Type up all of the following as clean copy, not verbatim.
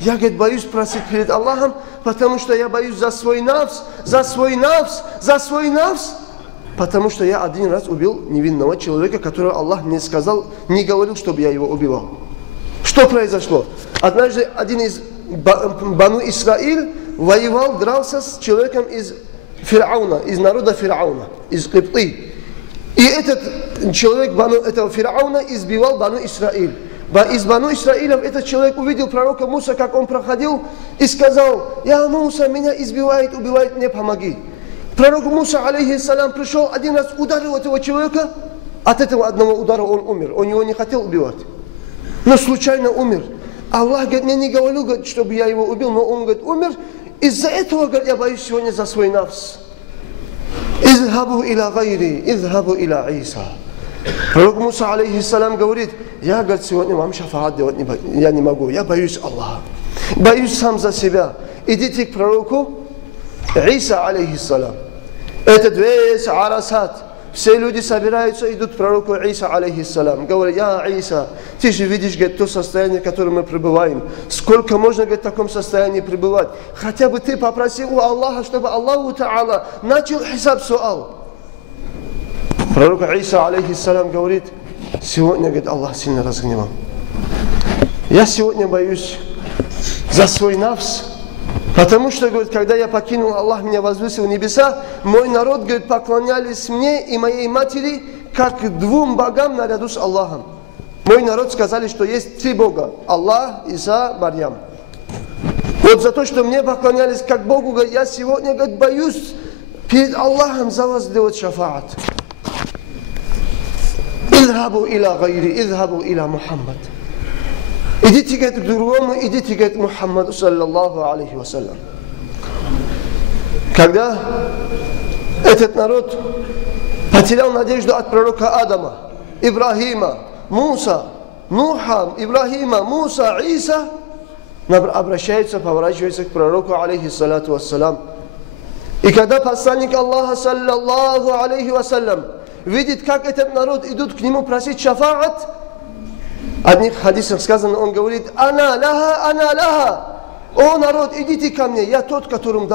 Я, говорит, боюсь просить перед Аллахом, потому что я боюсь за свой нафс, потому что я один раз убил невинного человека, которого Аллах мне сказал, не говорил, чтобы я его убивал. Что произошло? Однажды один из Бану Исраиль воевал, дрался с человеком из Фирауна, из народа Фирауна, из Кипты. И этот человек этого Фирауна избивал Бану Исраиль. Из Бану Исраилев этот человек увидел пророка Муса, как он проходил, и сказал: «Я Муса, меня избивает, убивает, мне помоги». Пророк Муса, алейхиссалям, пришел один раз, ударил этого человека, от этого одного удара он умер. Он его не хотел убивать, но случайно умер. Аллах, говорит, мне не говорил, говорит, чтобы я его убил, но он, говорит, умер. Из-за этого, говорит, я боюсь сегодня за свой нафс. «Изхабу иля гайри, изхабу иля Иса». Пророк Муса, алейхиссалям, говорит: я, говорит, сегодня вам шафаат делать я не могу, я боюсь Аллаха, боюсь сам за себя. Идите к пророку Иса, алейхиссалям. Этот весь Арасат, все люди собираются, идут к пророку Иса, алейхиссалям. Говорят: я Иса, ты же видишь, говорит, то состояние, в котором мы пребываем. Сколько можно, говорит, в таком состоянии пребывать? Хотя бы ты попросил у Аллаха, чтобы Аллаху Та'ала начал хисаб суал. Пророк Иса, алейхиссалям, говорит: сегодня, говорит, Аллах сильно разгневан. Я сегодня боюсь за свой нафс, потому что, говорит, когда я покинул, Аллах меня возвысил в небеса, мой народ, говорит, поклонялись мне и моей матери, как двум богам наряду с Аллахом. Мой народ сказали, что есть три бога: Аллах, Иса, Марьям. Вот за то, что мне поклонялись как Богу, говорит, я сегодня, говорит, боюсь перед Аллахом за вас делать шафаат. «Изхабу иля гайри, изхабу иля Мухаммад». Идите, говорит, к другому, идите, говорит, Мухаммаду, саллаллаху алейхи вассалям. Когда этот народ потерял надежду от пророка Адама, Ибрахима, Муса, Нуха, Ибрахима, Муса, Иса, обращаются, поворачиваются к пророку, алейхиссалату вассалям. И когда посланник Аллаха, саллаллаху алейхи вассалям, видит, как этот народ идут к нему просить шафаат, в одних хадисах сказано, он говорит: «Ана лаха, о народ, идите ко мне, я тот, которому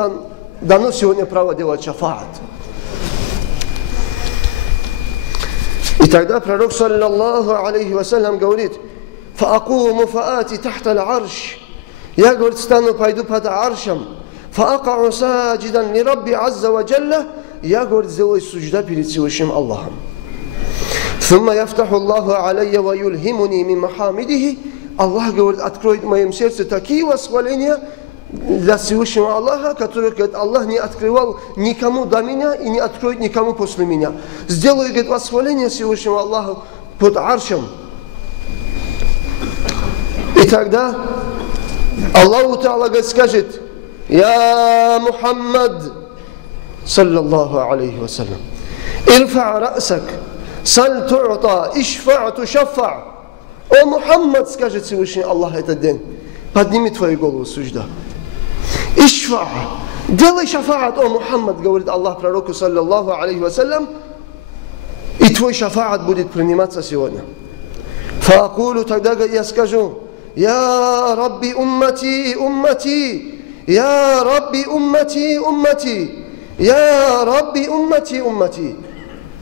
дано сегодня право делать шафаат». И тогда пророк, саллаллаху алейхи вассалям, говорит: «Фаакуму фаати тахта ал-арш». Я, говорит, стану, пойду под аршем. «Фаакау саджидан ли Рабби азза ва джалла». Я, говорит, сделаю суджда перед Всевышним Аллахом. «Сумма яфтаху Аллаху алейя ва юлхимуни мин махамидихи». Аллах, говорит, откроет в моем сердце такие восхваления для Всевышнего Аллаха, которые, говорит, Аллах не открывал никому до меня и не откроет никому после меня. Сделаю, говорит, восхваление Всевышнего Аллаха под аршем. И тогда Аллаху Та'ала, говорит, скажет: «Я Мухаммад, саллаллаху алейхи вассалям, ирфа расак, саль ту'та, ишфа тушафа». О Мухаммад, скажет Всевышний Аллах этот день, подними твою голову, сужда. Ишфа, делай шафаат, о Мухаммад, говорит Аллах пророку, саллаллаху алейхи вассалям, и твой шафаат будет приниматься сегодня. Фаакулу, тогда я скажу: «Я Рабби уммати, уммати, я Рабби уммати, уммати, я Рабби уммати, уммати».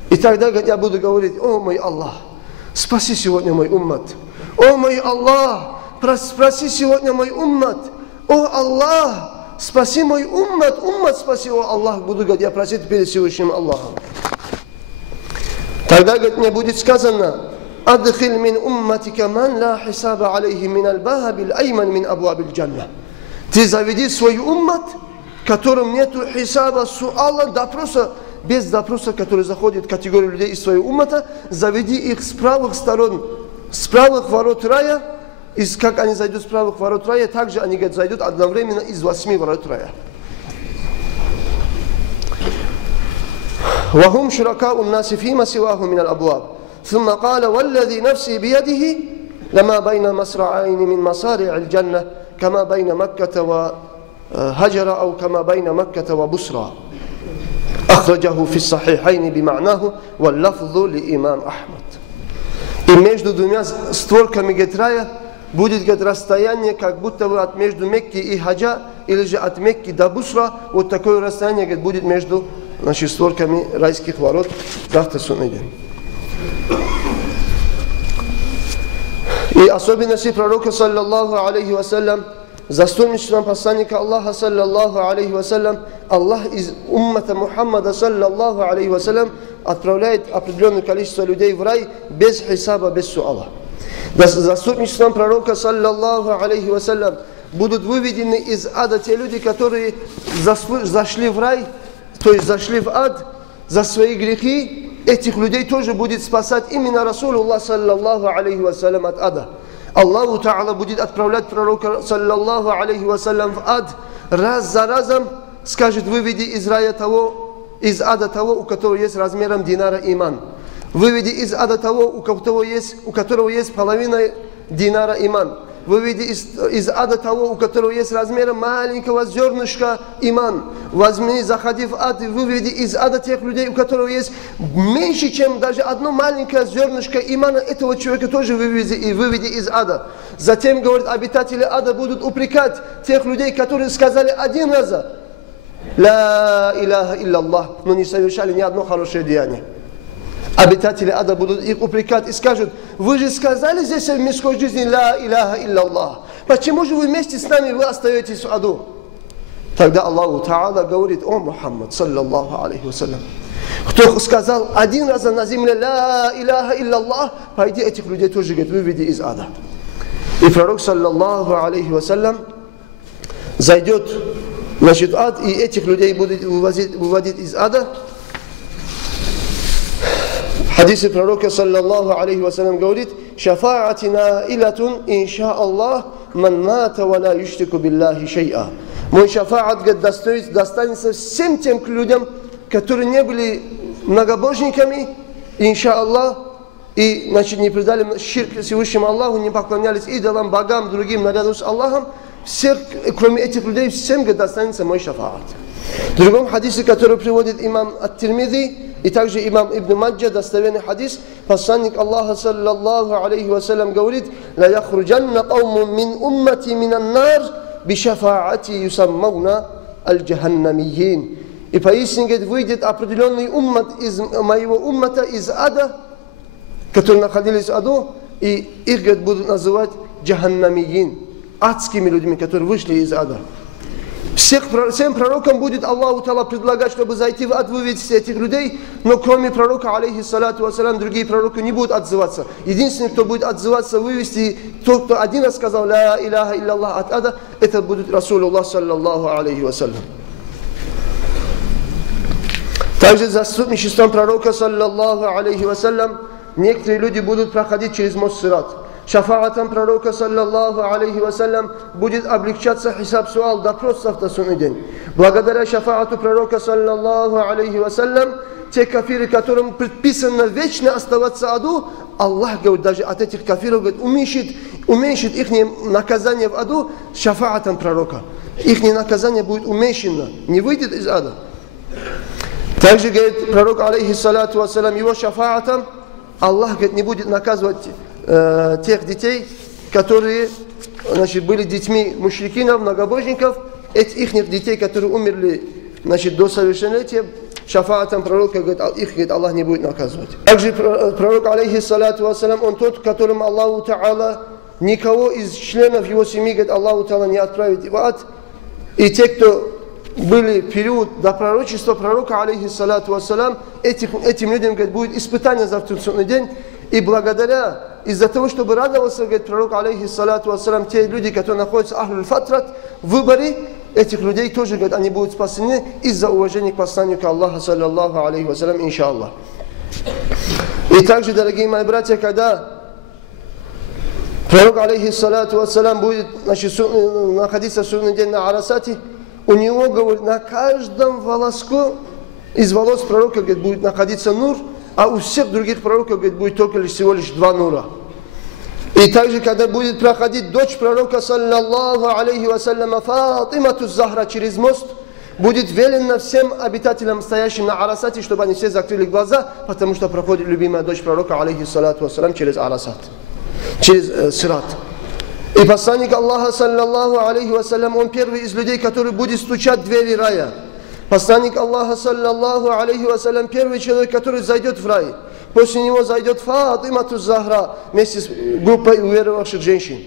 И тогда я буду говорить: «О мой Аллах, спаси сегодня мой уммат. О мой Аллах, спроси сегодня мой уммат. О Аллах, спаси мой уммат, уммат спаси, о Аллах». Буду, говорит, я просить перед Всевышним Аллахом. Тогда, говорит, мне будет сказано: «Адхил мин умматика ман ла хисаба алейхи мин аль-бахабил айман мин абуабил джанна». Ты заведи свой уммат, которым нету хисаба, суала, допроса, без допроса, который заходит в категорию людей из своего уммата, заведи их с правых сторон, с правых ворот рая, и как они зайдут с правых ворот рая, также они, говорят, зайдут одновременно из 8 ворот рая. «Вахум шуракау наси фима сиваху мин аль-абуаб». ثم قال: والذي نفسي بيده لما بين مصرعين من مصارع الجنة كما بين مكة وهجر أو كما بين مكة وبصرى. أخرجه في الصحيحين بمعناه واللفظ لإمام أحمد. И между двумя створками рая будет, говорит, расстояние, как будто бы от между Мекки и Хаджа, или же от Мекки до Бусра, вот такое расстояние, говорит, будет между, значит, створками райских ворот. Завтра судный день. И особенности пророка, саллаллаху алейхи вассалям, заступничеством посланника Аллаха, саллаллаху алейхи вассалям, Аллах из уммата Мухаммада, саллаллаху алейхи вассалям, отправляет определенное количество людей в рай без хисаба, без суала. Заступничеством пророка, саллаллаху алейхи вассалям, будут выведены из ада те люди, которые зашли в рай, то есть зашли в ад за свои грехи. Этих людей тоже будет спасать именно Расулуллах, саллаллаху алейхи вассалям, от ада. Аллаху Та'ала будет отправлять пророка, саллаллаху алейхи вассалям, в ад раз за разом, скажет: выведи из рая того, из ада того, у которого есть размером динара иман. Выведи из ада того, у которого есть половина динара иман. Выведи из ада того, у которого есть размером маленького зернышка иман. Возьми, заходи в ад и выведи из ада тех людей, у которых есть меньше, чем даже одно маленькое зернышко имана. Этого человека тоже выведи из ада. Затем, говорит, обитатели ада будут упрекать тех людей, которые сказали один раз «Ла иляха илляллах», но не совершали ни одно хорошее деяние. Обитатели ада будут их упрекать и скажут: вы же сказали здесь в мирской жизни «Ла иляха илляллах». Почему же вы вместе с нами вы остаетесь в аду? Тогда Аллаху Та'ала говорит: о Мухаммад, саллаллаху алейхи вассалям, кто сказал один раз на земле «Ла иляха илляллах», пойди этих людей тоже, говорит, выведи из ада. И пророк, саллаллаху алейхи вассалям, зайдет, значит, в ад, и этих людей будет выводить из ада. Хадисы пророка, саллаллаху алейхи вассалям, говорит: «Шафаатина илатун, инша Аллах, ман мата ва ла юштику биллахи шей'a». Мой шафаат, говорит, достанется всем тем людям, которые не были многобожниками, инша Аллах, и, значит, не предали ширк Всевышнему Аллаху, не поклонялись идолам, богам, другим наряду с Аллахом. Всех, кроме этих людей, всем, говорит, достанется мой шафаат. В другом хадисе, который приводит имам Ат-Тирмизи и также имам Ибн Маджа, достоверный хадис, посланник Аллаха, саллаллаху алейхи вассалям, говорит: «Ла яхруджанна каумун мин уммати минан нар бишафаати юсаммауна аль-джаханнамийин». И поистине, говорит, выйдет определенный уммат из моего уммата из ада, которые находились в аду, и их, говорит, будут называть джаханнамийин, адскими людьми, которые вышли из ада. Всем пророкам будет Аллаху Та'ала предлагать, чтобы зайти в ад, вывести этих людей, но кроме пророка, алейхи салату вассалям, другие пророки не будут отзываться. Единственный, кто будет отзываться, вывести, тот, кто один раз сказал «Ла иляха илляллах» от ада, это будет Расулуллах, саллаллаху алейхи вассалям. Также заступничеством пророка, саллаллаху алейхи вассалям, некоторые люди будут проходить через мост Сират. Шафаатом пророка, саллаллаху алейхи вассалям, будет облегчаться хисаб суал, допрос в судный день. Благодаря шафаату пророка, саллаллаху алейхи вассалям, те кафиры, которым предписано вечно оставаться в аду, Аллах, говорит, даже от этих кафиров, говорит, уменьшит их наказание в аду шафаатом пророка. Их наказание будет уменьшено, не выйдет из ада. Также, говорит пророк, алейхи салату вассалям, его шафаатом Аллах, говорит, не будет наказывать тех детей, которые, значит, были детьми мушрикинов, многобожников, их детей, которые умерли, значит, до совершеннолетия, шафаатом пророка, говорит, их, говорит, Аллах не будет наказывать. Также пророк, алейхи салату вассалям, он тот, которым Аллаху Та'ала никого из членов его семьи, говорит, Аллаху Та'ала не отправит в ад. И те, кто были в период до пророчества пророка, алейхи салату вассалям, этим людям, говорит, будет испытание завтра в судный день. И благодаря, из-за того, чтобы радовался, говорит пророк, алейхи салату вассалям, те люди, которые находятся ахлюль фатрат, в выборе этих людей тоже, говорит, они будут спасены из-за уважения к посланнику Аллаха, саллаллаху алейхи вассалям, иншаллах. И также, дорогие мои братья, когда пророк, алейхи салату вассалям, будет, значит, находиться в судный день на Арасате, у него, говорит, на каждом волоску из волос пророка, говорит, будет находиться нур, а у всех других пророков, говорит, будет только всего лишь 2 нура. И также, когда будет проходить дочь пророка, саллаллаху алейхи вассаляма, Фатимату Захра, через мост, будет велено всем обитателям, стоящим на Арасате, чтобы они все закрыли глаза, потому что проходит любимая дочь пророка, алейхи салату вассалям, через Арасат, через Сират. И посланник Аллаха, саллаллаху алейхи вассалям, он первый из людей, который будет стучать в двери рая. Посланник Аллаха, саллаллаху алейхи вассалям, первый человек, который зайдет в рай. После него зайдет Фатимату Захра вместе с группой уверовавших женщин.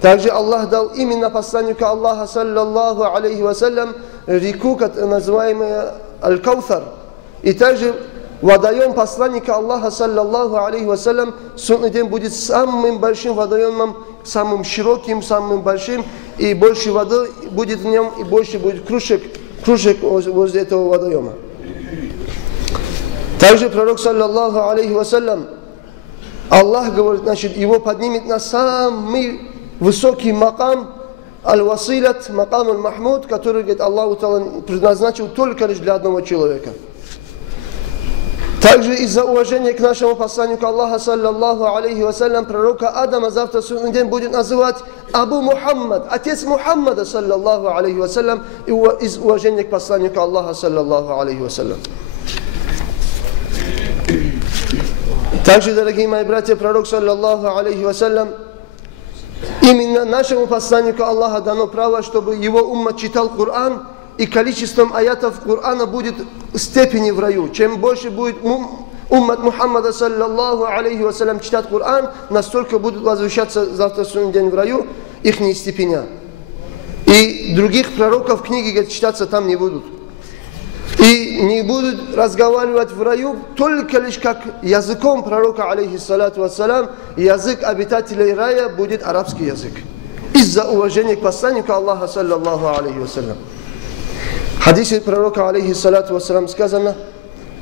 Также Аллах дал именно посланнику Аллаха, саллаллаху алейхи вассалям, реку, называемую Аль-Каутар. И также водоем посланника Аллаха, саллаллаху алейхи вассалям, судный день будет самым большим водоемом, самым широким, самым большим, и больше воды будет в нем, и больше будет кружек возле этого водоема. Также пророк, саллаллаху алейхи вассалям, Аллах говорит, значит, его поднимет на самый высокий макам, аль-василят, макам аль-махмуд, который, говорит, Аллаху предназначил только лишь для одного человека. Также из-за уважения к нашему посланнику Аллаха, саллаллаху алейхи вассалям, пророка Адама завтра в судный день будет называть Абу Мухаммад, отец Мухаммада, саллаллаху алейхи вассалям, из уважения к посланнику Аллаха, саллаллаху алейхи вассалям. Также, дорогие мои братья, пророк, саллаллаху алейхи вассалям, именно нашему посланнику Аллаха дано право, чтобы его уммат читал Коран, и количеством аятов Корана будет степени в раю. Чем больше будет уммат Мухаммада, саллаллаху алейхи вассалям, читать Коран, настолько будут возвещаться завтра судный день в раю их степеня. И других пророков книги, говорит, читаться там не будут. И не будут разговаривать в раю только лишь как языком пророка, алейхиссалату вассалям, язык обитателей рая будет арабский язык. Из-за уважения к посланнику Аллаха, саллаллаху алейхи вассалям. В хадисе пророка, алейхиссалату вассалям, сказано: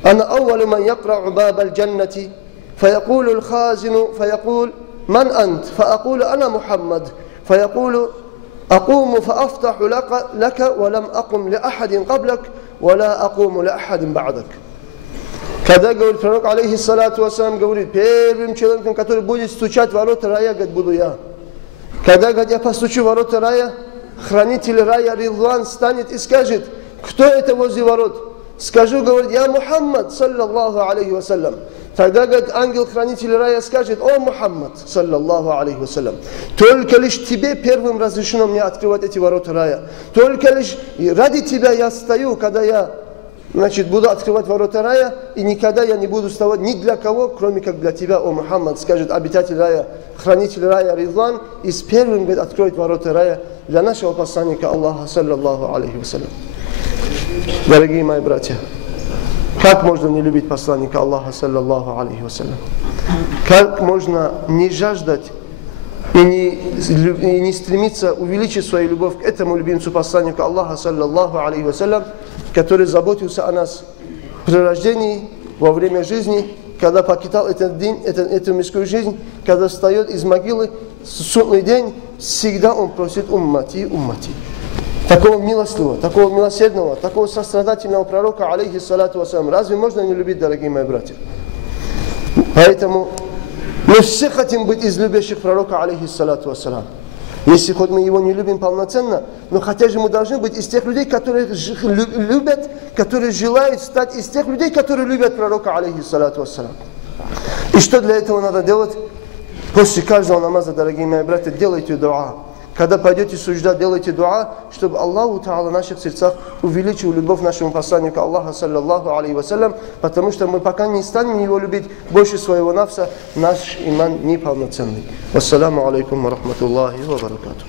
«Ана ауалу ман якра'у баб аль-джаннати, фаякулу аль-хазину, фаякул, ман ант, фаакулу ана Мухаммад, фаякулу, акуму фаафтаху лака, валам акум ли ахадин каблак, вала акуму ли ахадин ба'дак». Когда, говорит пророк, алейхиссалату вассалям, говорит, первым человеком, который будет стучать в ворота рая, говорит, буду я. Когда, говорит, я постучу в ворота рая, хранитель рая Ридван станет и скажет: кто это возле ворот? Скажу, говорит, я Мухаммад, саллаллаху алейхи вассалям. Тогда, говорит, ангел-хранитель рая скажет: о Мухаммад, саллаллаху алейхи вассалям, только лишь тебе первым разрешено мне открывать эти ворота рая. Только лишь ради тебя я стою, когда я, значит, буду открывать ворота рая, и никогда я не буду вставать ни для кого, кроме как для тебя, о Мухаммад, скажет обитатель рая, хранитель рая Ридван, и с первым, говорит, откроет ворота рая для нашего посланника Аллаха, саллаллаху алейхи вассалям. Дорогие мои братья, как можно не любить посланника Аллаха, саллаллаху алейхи вассалям? Как можно не жаждать и не стремиться увеличить свою любовь к этому любимцу посланнику Аллаха, саллаллаху алейхи вассалям, который заботился о нас при рождении, во время жизни, когда покидал этот день, эту мирскую жизнь, когда встает из могилы, судный день, всегда он просит уммати, уммати. Такого милостивого, такого милосердного, такого сострадательного пророка, алейхиссалату вассалям, разве можно не любить, дорогие мои братья? Поэтому мы все хотим быть из любящих пророка, алейхиссалату вассалям. Если хоть мы его не любим полноценно, но хотя же мы должны быть из тех людей, которые любят, которые желают стать из тех людей, которые любят пророка, алейхиссалату вассалям. И что для этого надо делать? После каждого намаза, дорогие мои братья, делайте дуа. Когда пойдете суждать, делайте дуа, чтобы Аллаху Та'ала в наших сердцах увеличил любовь нашему посланнику Аллаха, саллаллаху алейхи вассалям, потому что мы пока не станем его любить больше своего нафса, наш иман неполноценный. Вассаламу алейкум ва рахматуллахи ва баракатух.